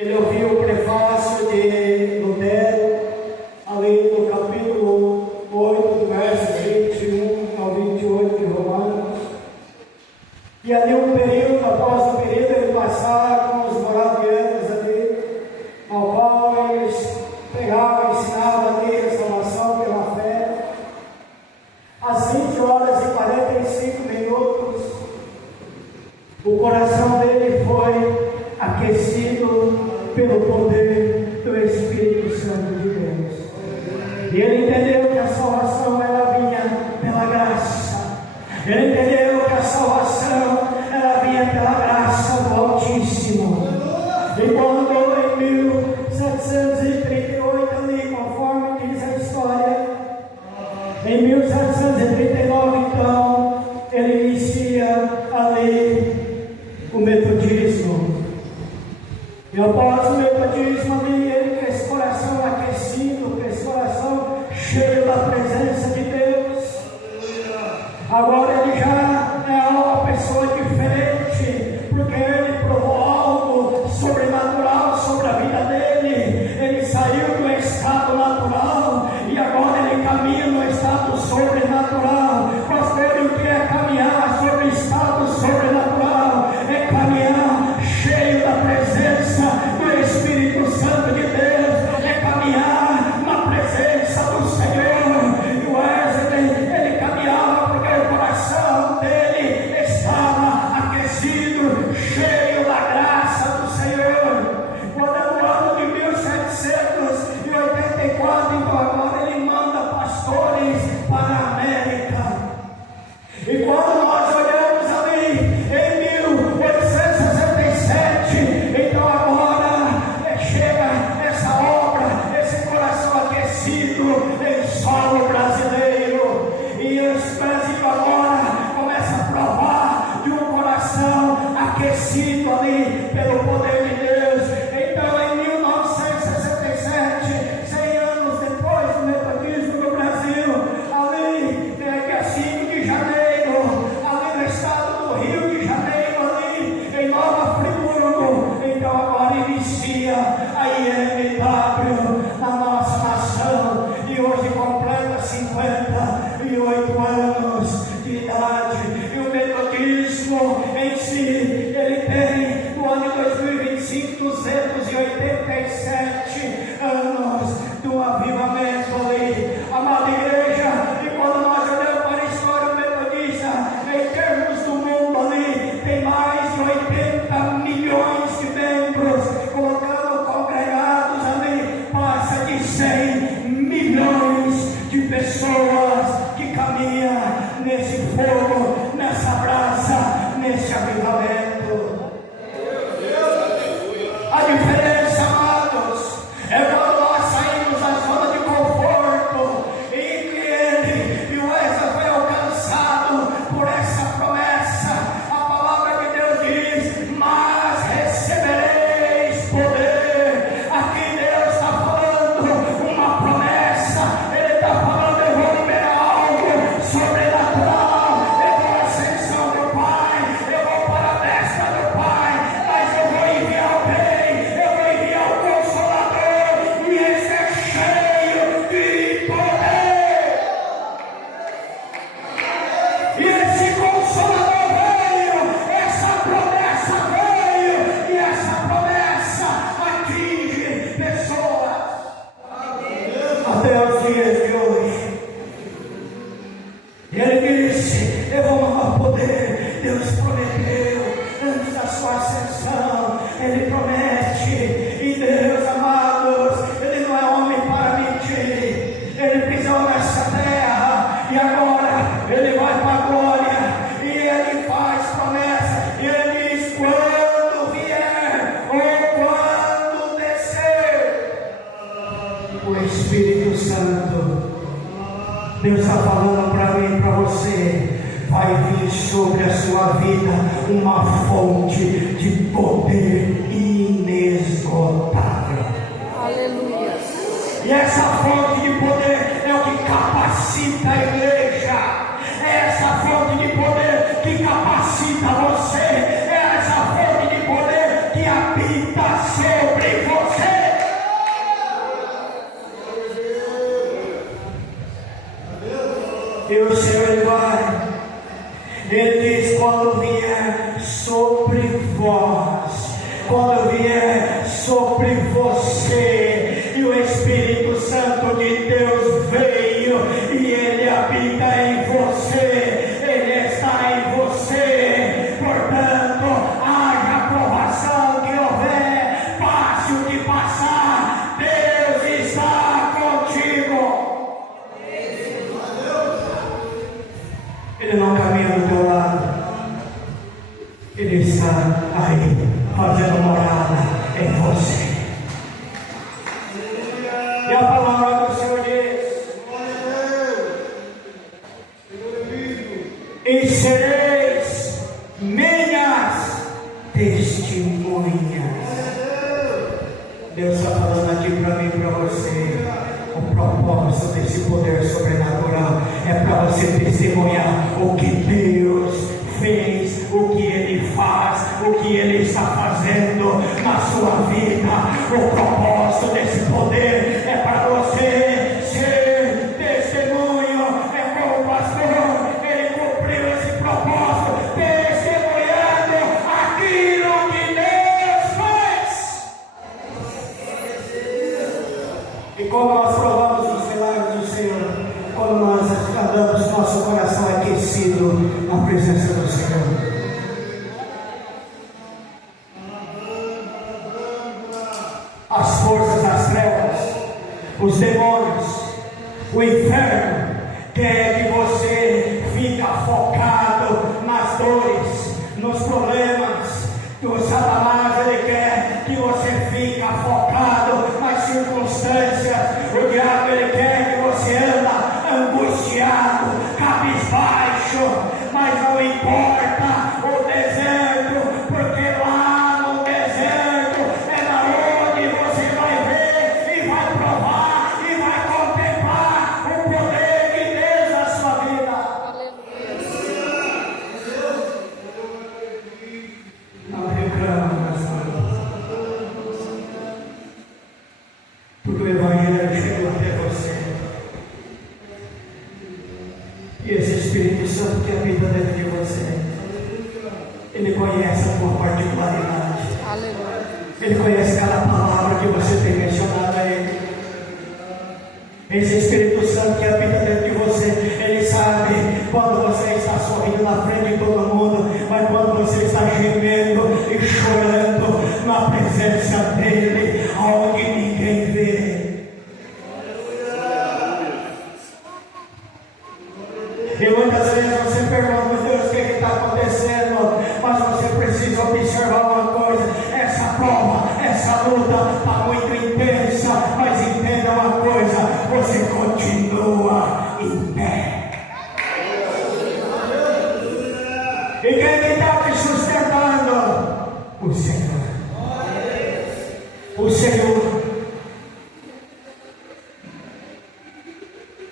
Ele ouviu o prefácio de Lutero, ali no capítulo 8, do verso 21 ao 28 de Romanos. E ali após um período, ele passar com os moravianos ali, ao qual eles pregavam e ensinavam ali a salvação pela fé. Às 20 horas e 45 minutos, o coração dele foi aquecido pelo poder do Espírito Santo de Deus. E ele entendeu que a salvação ela vinha pela graça. Ele entendeu que a salvação ela vinha pela graça do Altíssimo. E quando em 1738, ali, conforme diz a história, em 1739, então, ele inicia ali o metodismo. E após o metodismo ali, ele com esse coração aquecido, com esse coração cheio da presença de Deus, agora ele já é uma pessoa diferente, porque ele provou algo sobrenatural sobre a vida dele. Ele saiu do estado natural e agora ele caminha no estado sobrenatural. Pastor, o que é caminhar sobre o estado sobrenatural? É caminhar cheio da presença do Espírito Santo de Deus, é caminhar na presença do Senhor. E o Wesley, ele caminhava porque o coração dele estava aquecido, cheio da graça do Senhor. Quando no ano de 1784, então agora ele manda pastores para a América. E quando nós olhamos ali em 1867, então agora chega essa obra, esse coração aquecido em solo brasileiro. E esse Brasil agora começa a provar de um coração aquecido ali pelo poder de Deus. Então em 1967, 100 anos depois do metodismo no Brasil, ali dia 5 de janeiro, ali no estado do Rio de Janeiro, ali em Nova Friburgo, então agora inicia a IMW na nossa nação, e hoje completa 58 anos de idade. E o metodismo em si, ele tem no ano de 2025 287 anos do avivamento ali. Amada igreja, e quando nós olhamos para a história metodista, em termos do mundo ali, tem mais de 80 milhões de membros, colocando congregados ali, passa de 100 milhões de pessoas que caminham nesse fogo, nessa brasa, nesse avivamento. A diferença, amados, é quando nós saímos da zona de conforto e que ele e o Wesley foi alcançado por essa promessa. A palavra de Deus diz: mas recebereis poder. Aqui Deus está falando uma promessa, Ele está falando: eu vou liberar algo sobrenatural, eu vou ascensão do Pai, eu vou para a destra do Pai, mas eu vou enviar alguém, eu vou enviar o Consolador, e esse é cheio de poder. E esse Consolador veio, essa promessa veio, e essa promessa atinge pessoas até os dias de hoje. E ele disse: eu vou mandar poder. Deus prometeu antes da sua ascensão, ele promete. E Deus, amados, ele não é homem para mentir. Ele pisou nessa terra e agora ele vai para a glória, e ele faz promessa, e ele diz: quando vier ou quando descer o Espírito Santo, Deus está falando para mim e para você: vai vir sobre a sua vida uma fonte de poder inesgotável. Aleluia. E essa fonte de poder é o que capacita a igreja. É essa fonte de poder que capacita você. É essa fonte de poder que habita sobre sobre você. E o Espírito Santo de Deus veio e ele habita em você. Ele está em você. Portanto, haja provação que houver, passe o que passar, Deus está contigo. Ele não caminha do teu lado. Ele está aí, fazendo morada em você. E a palavra do Senhor diz: e sereis minhas testemunhas. Deus está falando aqui para mim e para você. O propósito desse poder sobrenatural é para você testemunhar o que Deus fez, o que Ele faz, o que Ele está fazendo na sua vida. O propósito desse poder é para você ser testemunho. É como o pastor, ele cumpriu esse propósito, testemunhando aquilo que Deus fez. E como nós provamos os milagres do Senhor, quando nós andamos nosso coração aquecido na presença do Senhor. As forças das trevas, os demônios, o inferno quer que você fique focado nas dores, nos problemas. O Satanás, ele quer que você fique focado nas circunstâncias. O diabo, ele quer que você anda angustiado, cabisbaixo. Mas não importa o deserto, porque lá no deserto é na onde você vai ver e vai provar e vai contemplar o poder de Deus na sua vida. Não reclama, porque o Evangelho chegou até você. E esse Espírito Santo que habita dentro de você, ele conhece a tua particularidade. Aleluia. Ele conhece cada palavra que você tem mencionado a Ele. Esse Espírito Santo que habita dentro de você, ele sabe quando você está sorrindo na frente de todo mundo, mas quando você está gemendo e chorando na presença dele, onde ninguém vê. E muitas vezes você pergunta: meu Deus, o que está acontecendo? Mas você precisa observar uma coisa: essa prova, essa luta está muito intensa, mas entenda uma coisa: você continua em pé. E quem está te sustentando? O Senhor. O Senhor.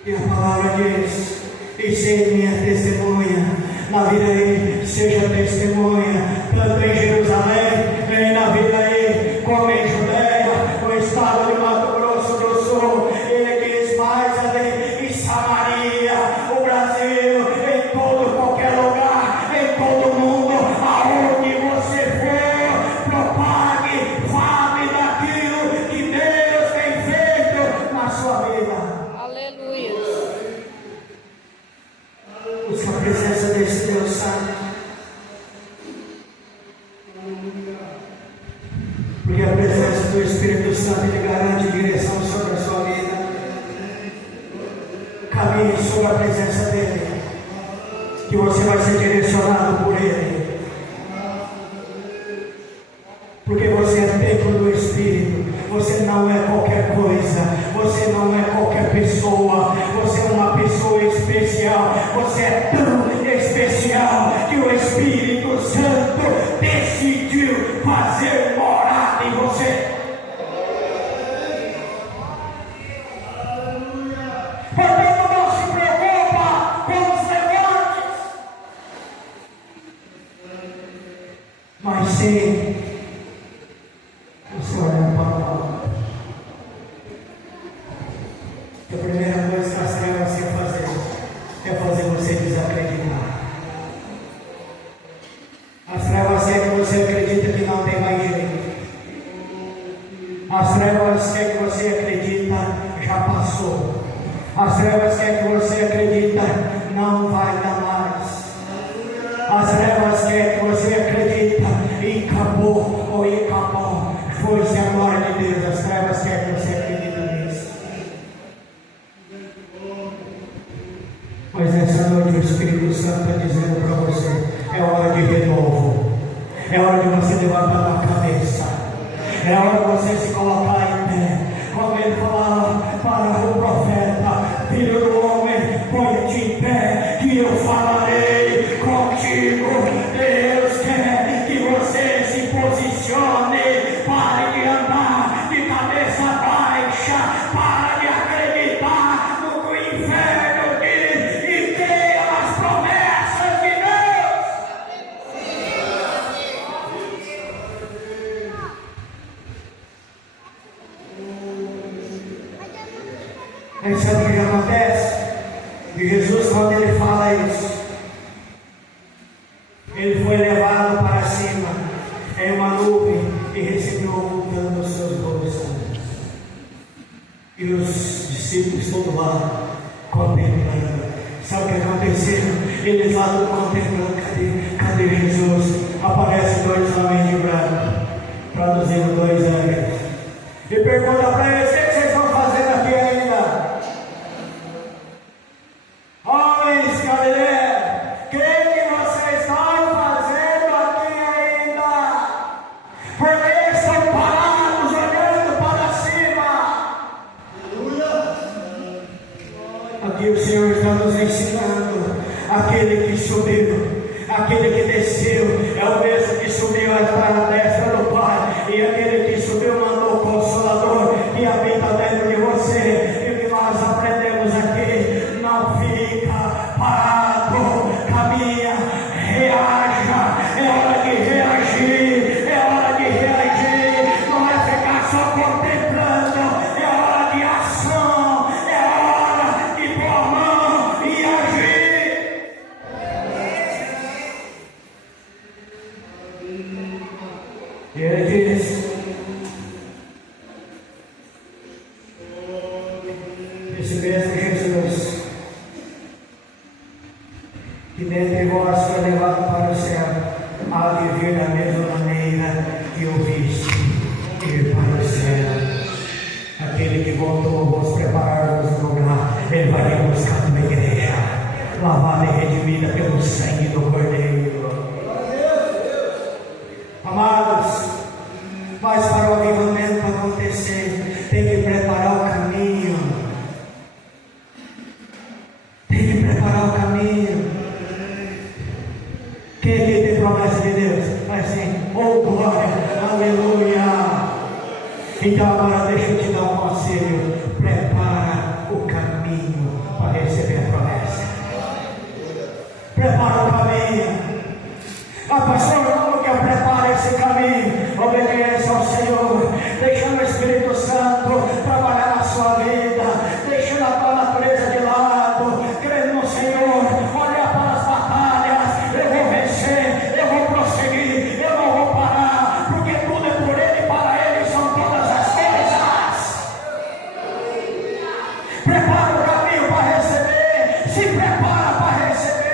E a palavra diz: e seja minha testemunha na vida aí, seja testemunha tanto em Jerusalém, nem na vida aí, como em Judeia, no estado de Mato Grosso do Sul. Ele diz mais além, em Samaria, o Brasil, em todo qualquer lugar, em todo mundo, aonde você for, propague, fale daquilo que Deus tem feito na sua vida. Busca a presença desse Deus Santo. Porque a presença do Espírito Santo, ele garante direção sobre a sua vida. Caminhe sobre a presença dele, que você vai ser direcionado por ele. Porque você é templo do Espírito. Você não é qualquer coisa. Você não é qualquer pessoa. Você é uma pessoa especial. Você é tão especial que o Espírito Santo decidiu fazer morada em você. Portanto, não se preocupa com os levantes, mas sim, você As trevas que você acredita já passou. As trevas que você acredita não vai dar mais. As trevas que você acredita e acabou ou acabou. Foi-se a glória de Deus. As trevas que você acredita nisso. Mas essa noite o Espírito Santo está dizendo para você: é hora de renovo. É hora de você levantar a cabeça. É hora de você se colocar em pé. Como ele falava para o profeta: filho do homem, põe-te em pé, que eu falarei contigo. Deus quer que você se posicione. Pare de andar de cabeça baixa. Para de acreditar no que o inferno diz e creia nas promessas de Deus. Aí sabe o que acontece? E Jesus, quando ele fala isso, ele foi levado para cima em uma nuvem e recebeu ocultando os seus bolsos. E os discípulos todos lá contemplando. Sabe o que aconteceu? Eles lá todos contemplando. Cadê Jesus? Aparecem dois homens de branco, traduzindo dois anjos, e pergunta para eles: o que vocês estão fazendo aqui ainda? Homens de Galileia, o que vocês estão fazendo aqui ainda? Porque estão parados olhando para cima. Aqui o Senhor está nos ensinando: aquele que subiu, aquele que desceu, é o mesmo que subiu para a destra do Pai, e aquele que subiu mandou o Consolador que habita dentro de você. E o que nós aprendemos aqui: não fica parado, caminha, reaja. É hora de reagir, é hora de reagir. Não é ficar só contemplando, é hora de ação, é hora de pôr a mão e agir. E ele diz: esse mesmo Jesus, que dentre vós foi levado para o céu, há de vir da mesma maneira que o viste ir para o céu. Aquele que voltou vos preparar-vos lugar, ele vai vir buscar uma igreja lavada e redimida pelo sangue do Cordeiro. Amados, mas para o avivamento acontecer, tem que preparar o caminho. Tem que preparar o caminho. Quem aqui tem promessa de Deus? Vai assim: oh glória, aleluia. Então agora deixa eu te dar um conselho: prepara o caminho para receber a promessa. Prepara o caminho. Ah, pastor, como que eu preparo esse caminho? Obediência ao Senhor, deixando o Espírito Santo trabalhar na sua vida, deixando a tua natureza de lado, crendo no Senhor, olhar para as batalhas. Eu vou vencer, eu vou prosseguir, eu não vou parar, porque tudo é por Ele e para Ele são todas as coisas. Prepara o caminho para receber, se prepara para receber.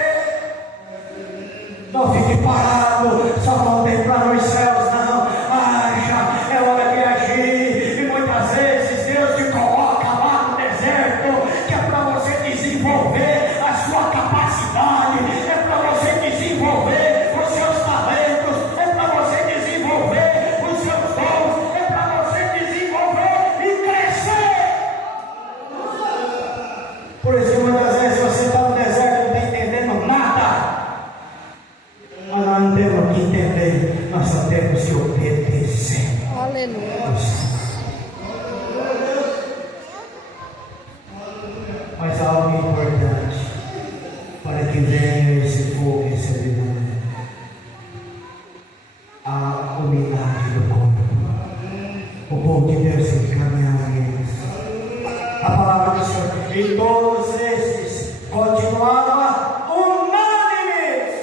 Não fique parado, só contemplando os céus, não. Haja, é hora de agir. E muitas vezes Deus te coloca lá no deserto, que é para você desenvolver a sua capacidade, é para você desenvolver os seus talentos, é para você desenvolver os seus dons, é para você desenvolver e crescer. Por isso, muitas vezes você está no deserto e não está entendendo nada. Mas nós não temos que entender, nós só temos que obedecer. Aleluia. Mas há algo importante para que venha esse fogo, esse avivamento: a unidade do corpo. O povo de Deus tem que caminhar unidos. A palavra do Senhor: e todos esses continuaram unânimes.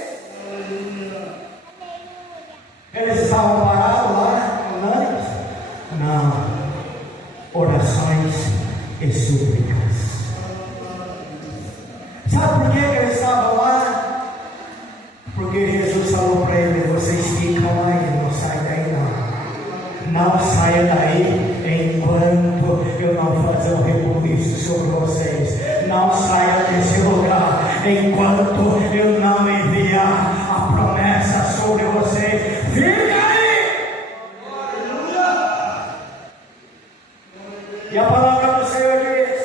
Eles estavam parados lá, unânimes? Não. orações e súplicas. Sabe por que ele estava lá? Porque Jesus falou para ele: vocês ficam aí, não saem daí não. Não saia daí enquanto eu não fazer um rebuliço sobre vocês. Não saia desse lugar enquanto eu não enviar a promessa sobre vocês. Fica aí! E a palavra do Senhor diz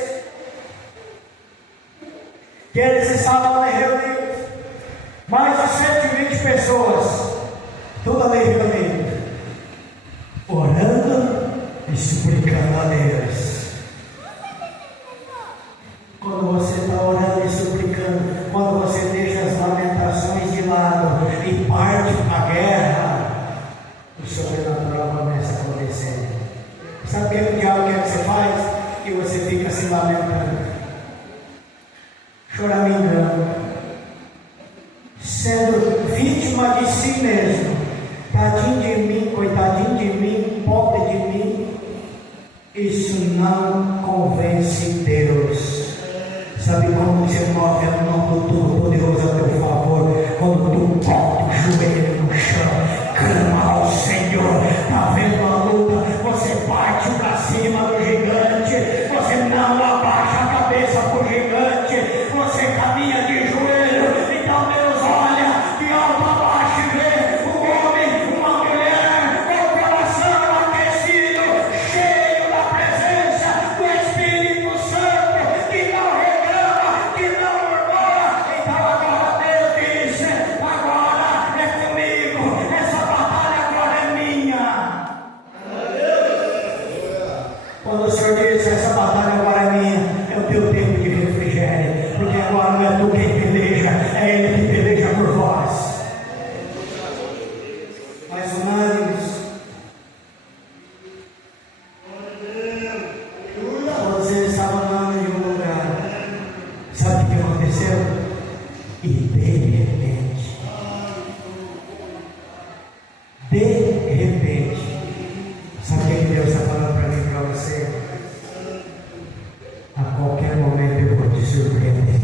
que eles estavam ali reunidos, mais de 120 pessoas, tudo ali reunido, orando e suplicando a Deus. Quando você está orando e suplicando, quando você deixa as lamentações de lado e parte para a guerra, o sobrenatural começa a acontecer. Sabe o que o diabo quer que você faz? Que você fica se lamentando, choramingando, sendo vítima de si mesmo. Tadinho de mim, coitadinho de mim, pobre de mim. Isso não convence Deus. Sabe como você move a mão do Todo-Poderoso a teu favor? Quando tu bota o joelho no chão, clama ao Senhor. Está vendo a luta? Você parte para cima do gigante. Você não abaixa a cabeça para o gigante. Você caminha de joelho. Então Deus olha de alto a baixo e vê um homem, uma mulher com o coração aquecido, cheio da presença do Espírito Santo, que não reclama, que não murmura. Então agora Deus diz: agora é comigo, essa batalha agora é minha. Quando o Senhor diz: essa batalha agora é minha, é o teu tempo de refrigério, porque agora não é tu quem peleja, é Ele que peleja por vós. Mas unânimes, todos eles estavam unânimes em um lugar. Sabe o que aconteceu? E de repente, sabe o que Deus está falando para mim e para você? A qualquer momento eu vou te surpreender.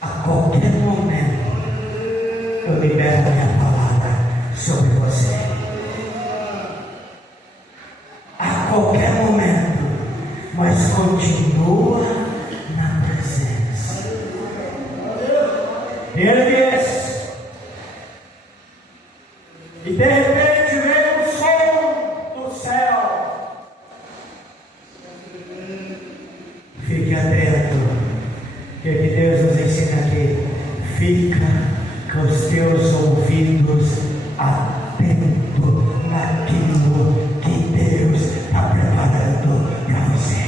A qualquer momento eu libero a minha palavra sobre você. A qualquer momento, mas continua na presença. Ele diz. E de repente veio um som do céu. Fique atento. O que Deus nos ensina aqui? Fica com os teus ouvidos atentos naquilo que Deus está preparando para você.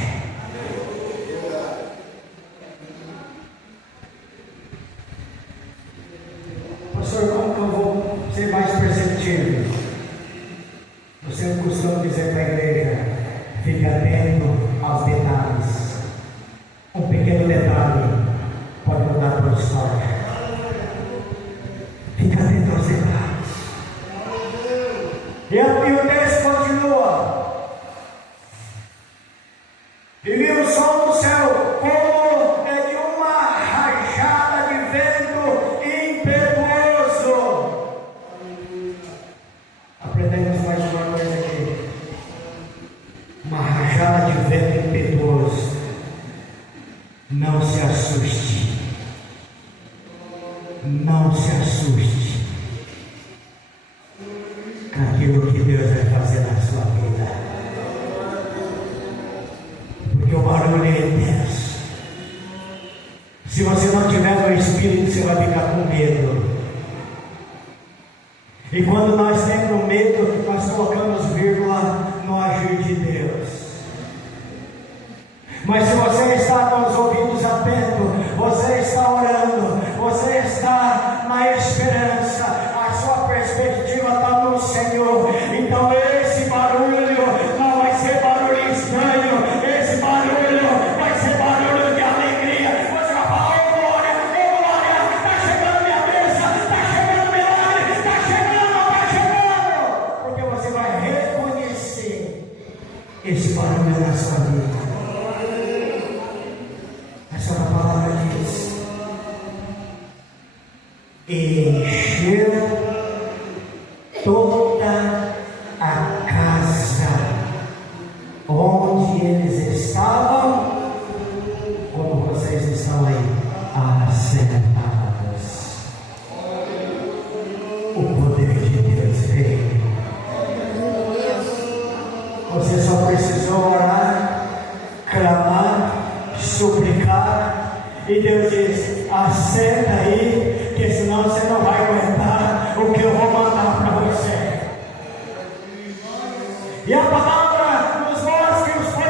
Pastor, como que eu vou ser mais perceptível? Você costuma dizer para a igreja: fique atento aos detalhes. Um pequeno detalhe pode mudar toda a história. Fique atento aos detalhes. E o texto continua. E vi o som do céu como é de uma rajada de vento impetuoso. Aprendemos mais uma coisa aqui. Uma rajada de vento impetuoso. Não se assuste. Não se assuste com aquilo que Deus vai fazer na sua vida. Porque o barulho é intenso. Se você não tiver no Espírito, você vai ficar com medo. E quando nós temos medo, nós colocamos vírgula no agir de Deus. Mas se você está com os ouvidos atentos, você está orando, você está na esperança, a sua perspectiva está no Senhor. Então esse barulho não vai ser barulho estranho, esse barulho vai ser barulho de alegria. Você vai falar: oh glória, está chegando minha bênção, está chegando milagre, está chegando, porque você vai vida na sua vida. Essa palavra diz: encheu toda a casa onde eles estavam, como vocês estão aí assentados. O poder de Deus veio. Você só precisou orar, clamar, suplicar, e Deus diz: assenta aí, que senão você não vai aguentar o que eu vou mandar para você. E a palavra nos mostra que os foi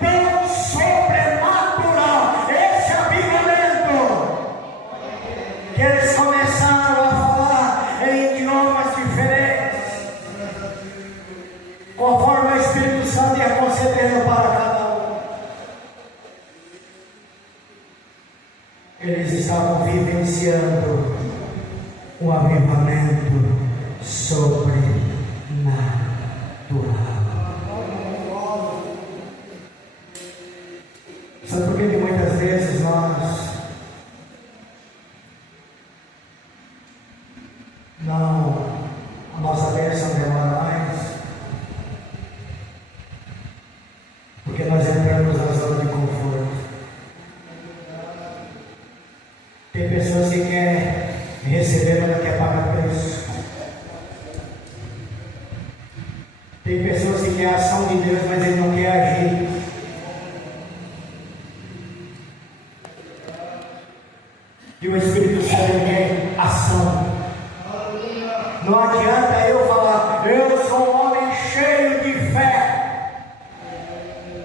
tão sobrenatural esse avivamento, que eles começaram a falar em idiomas diferentes, conforme o Espírito Santo ia concedendo para cada um. Eles estavam vivenciando um avivamento sobrenatural. Sabe por que muitas vezes a nossa bênção demora mais? Porque nós entramos na zona de conforto. Tem pessoas que querem receber, mas não quer pagar preço. Tem pessoas que querem a ação de Deus, mas ele não quer agir. E o Espírito Santo quer ação. Não adianta eu falar: eu sou um homem cheio de fé,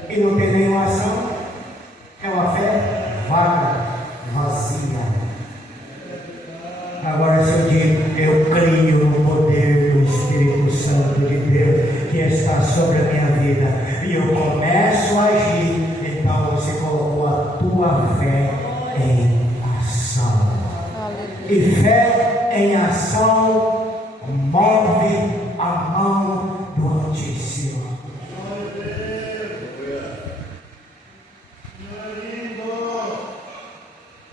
e não ter nenhuma ação. É uma fé vaga, vazia. Agora, se eu digo: eu creio no poder do Espírito Santo de Deus que está sobre a minha vida, e eu começo a agir, então você colocou a tua fé em ação. E fé em ação move a mão do Altíssimo.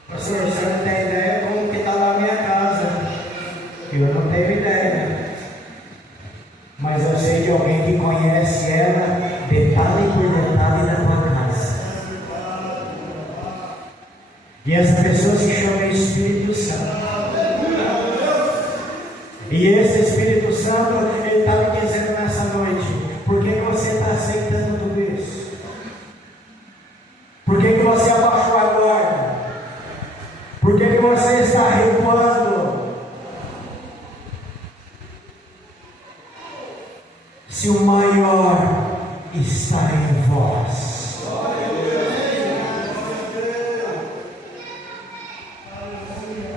Pastor, você não tem ideia como que está lá a minha casa. Eu não tenho ideia, mas eu sei de alguém que conhece ela detalhe por detalhe da tua casa. E essa pessoa se chama Espírito Santo. E esse Espírito Santo, ele está me dizendo nessa noite: por que você está aceitando tudo isso? Por que você abaixou a guarda? Por que você está recuando? Se o maior está em vós.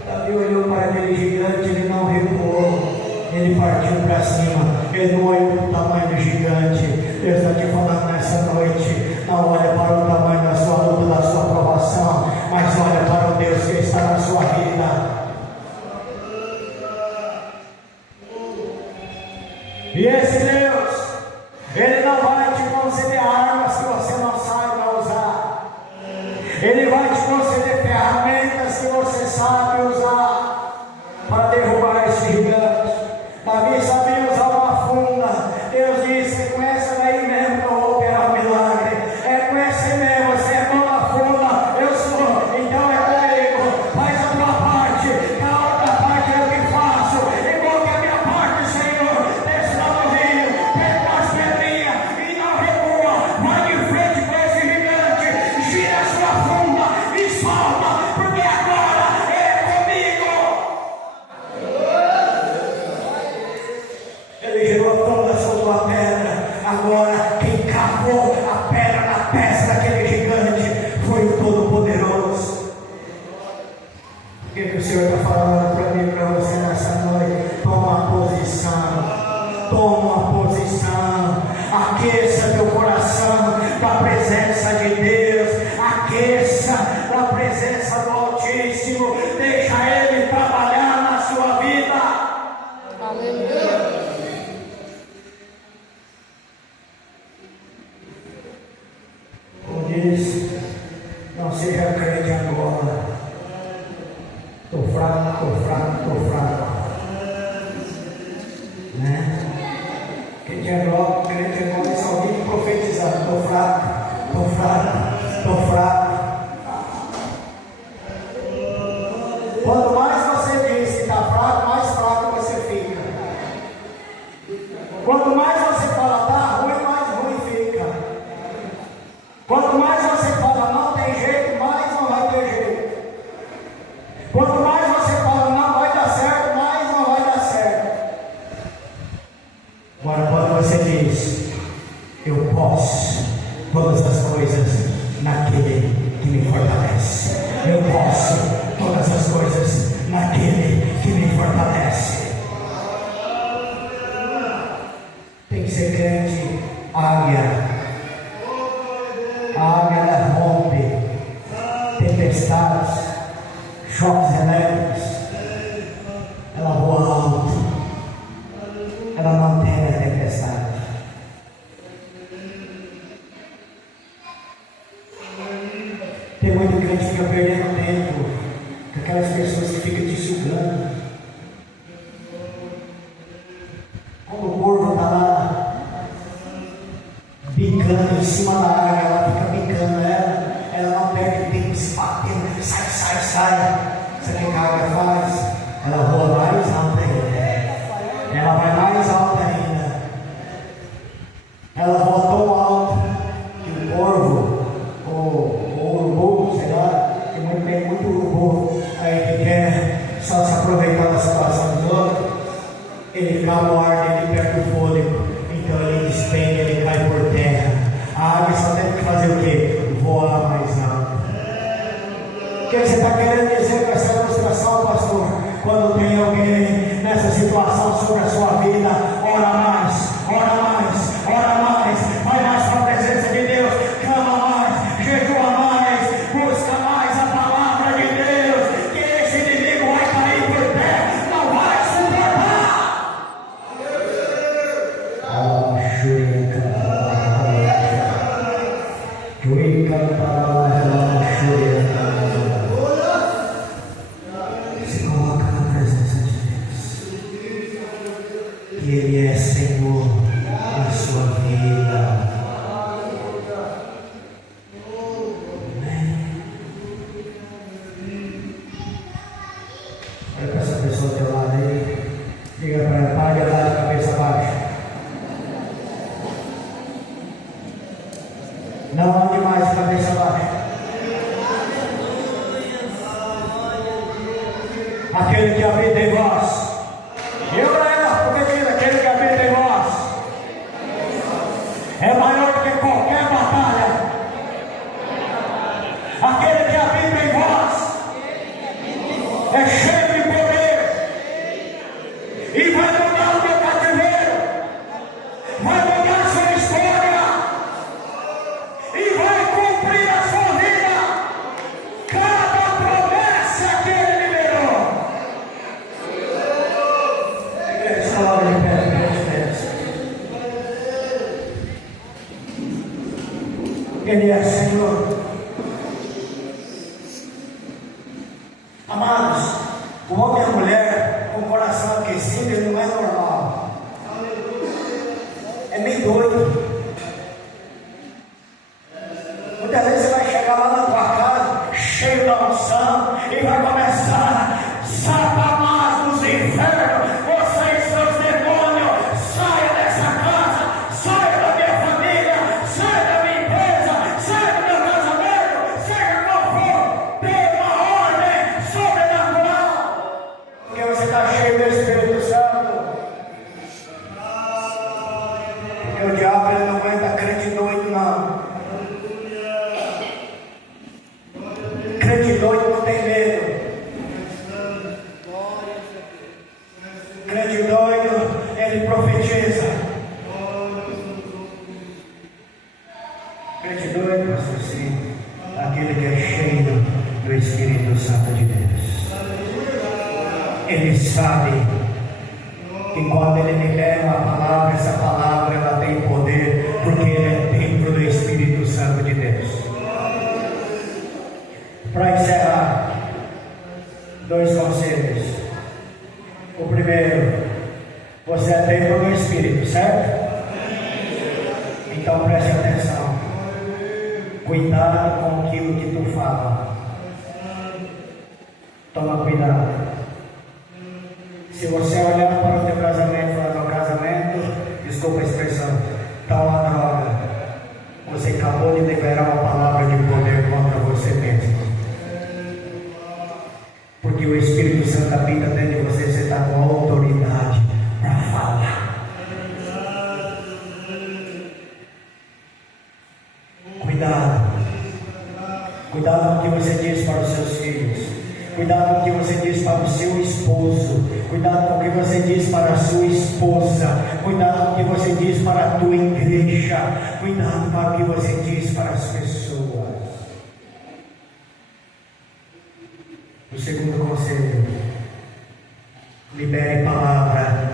Davi olhou para aquele gigante, ele não recuou, ele partiu para cima, ele não olhou para o tamanho do gigante. Deus está te falando nessa noite: não olha para o tamanho da sua luta, da sua provação, mas olha para o Deus que está na sua vida. E esse Deus, ele não vai te conceder armas que você não saiba usar. Ele vai te conceder ferramentas que você sabe usar para derrubar esse gigante. Davi sabia usar uma funda. Deus disse: com essa daí mesmo que eu vou operar um milagre. É com essa mesmo, você é bom na funda, eu sou, então é comigo. Faz a tua parte, a outra parte é o que faço. Igual que a minha parte, Senhor, desce lá no rio, diz: não seja crente agora. Estou fraco, estou fraco, estou fraco. Né? Crente agora, se alguém profetizar: estou fraco, estou fraco, estou fraco. Quanto mais você diz que está fraco, mais fraco você fica. Quanto mais você fala está ruim, mais ruim fica. Quanto mais você fala não tem jeito, mais não vai ter jeito. Quanto mais você fala não vai dar certo, mais não vai dar certo. Agora, quando você diz: eu posso todas as coisas naquele que me fortalece. Eu posso todas as coisas naquele que me fortalece. Tem que ser crente águia. A águia, ela rompe tempestades, choques elétricos. Ela voa alto. Ela não tem a tempestade. Tem muito crente que fica perdendo tempo com aquelas pessoas que ficam te sugando. Quando o corvo está lá bicando em cima da águia, ela fica bicando ela não perde tempo se batendo, sai, sai, sai. Sabe o que a águia faz? Ela voa mais alta ainda. Ela vai mais alta ainda. Ela voa tão alto que o corvo, ou o urubu, sei lá, tem muito urubu aí que quer só se aproveitar da situação do outro. Ele acaba o ar dele, perde o fôlego, então ele despenca, ele cai por terra. A águia só tem que fazer o quê? Voar mais alto. O que você está querendo dizer com essa ilustração, pastor? Quando tem alguém nessa situação sobre a sua vida, ora mais, ora mais, ora mais, vai mais para a presença de Deus, clama mais, jejua mais, busca mais a palavra de Deus, que esse inimigo vai cair por terra, não vai se coloca na presença de Deus, que Ele é Senhor da sua vida. Amém. Olha para essa pessoa do teu lado aí, diga para ela: para de andar de cabeça baixa. Não ande mais de cabeça baixa. Aquele que habita em vós. Eu era, porque diz: aquele que habita em vós é maior do que qualquer batalha. Aquele que habita em vós é cheio de poder e vai mudar o teu cativeiro, vai mudar a sua história e vai cumprir a sua vida. Cada promessa que Ele liberou. Ele é Senhor. Amados, o homem e a mulher com o coração aquecido, ele não é normal. É meio doido. Muitas vezes você vai chegar lá na tua casa, cheio da unção, e vai começar: Satanás dos infernos, vocês seus demônios, saia dessa casa, saia da minha família, saia da minha empresa, saia do meu casamento, seja qual for, tem uma ordem sobrenatural, porque você está cheio do Espírito Santo. Porque o diabo, ele não aguenta crente doido, não. Crente doido não tem medo. Crente doido, ele profetiza. Crente doido, pastor, sim, aquele que é cheio do Espírito Santo de Deus. Ele sabe que quando ele libera uma palavra, essa palavra ela tem poder, porque ele é templo do Espírito Santo de Deus. Então preste atenção. Cuidado com aquilo que tu fala. Toma cuidado. Se você olhar para o teu casamento e falar: meu casamento, desculpa a expressão, está uma droga, você acabou de liberar uma palavra de poder contra você mesmo. Porque o Espírito Santo habita dentro de você, você está com autoridade para falar. Cuidado. Cuidado com o que você diz para os seus filhos. Cuidado com o que você diz para o seu esposo. Cuidado com o que você diz para a sua esposa. Cuidado com o que você diz para a tua igreja. Cuidado com o que você diz para as pessoas. O segundo conselho: libere palavra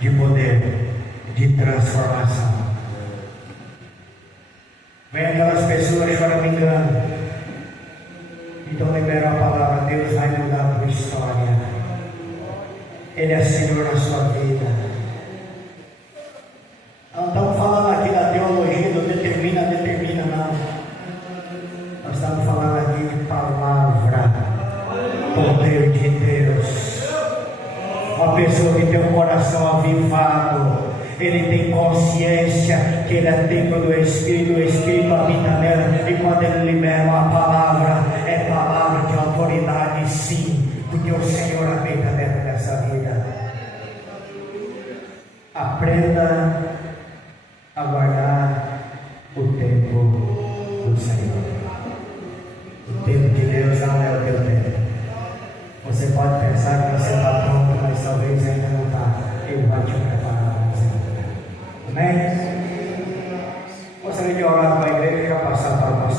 de poder, de transformação. Vem aquelas pessoas choramingando. Então libera a palavra: Deus vai mudar a tua história. Ele é Senhor na sua vida. Não estamos falando aqui da teologia do determina, não. Nós estamos falando aqui de palavra, poder de Deus. Uma pessoa que tem um coração avivado, ele tem consciência que ele é templo do Espírito, o Espírito habita nela, e quando ele libera uma palavra, é palavra de autoridade, sim, porque o Senhor habita dentro dessa vida. Aprenda a guardar o tempo do Senhor. O tempo de Deus não é o teu tempo. Você pode pensar que você está pronto